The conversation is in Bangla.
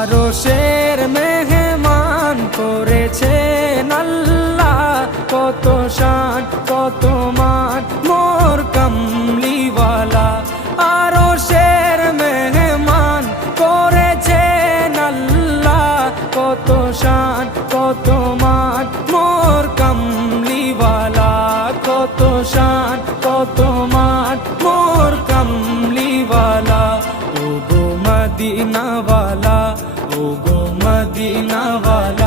আরশের মেহমান করেছেন আল্লাহ, কত শান কত মান মোর কামলিওয়ালা। আরশের মেহমান করেছেন আল্লাহ, কত শান কত মান মোর কামলিওয়ালা, কত শান কত মান মোর কামলিওয়ালা। ও গো মদিনাওয়ালা, ও গো মদিনাওয়ালা।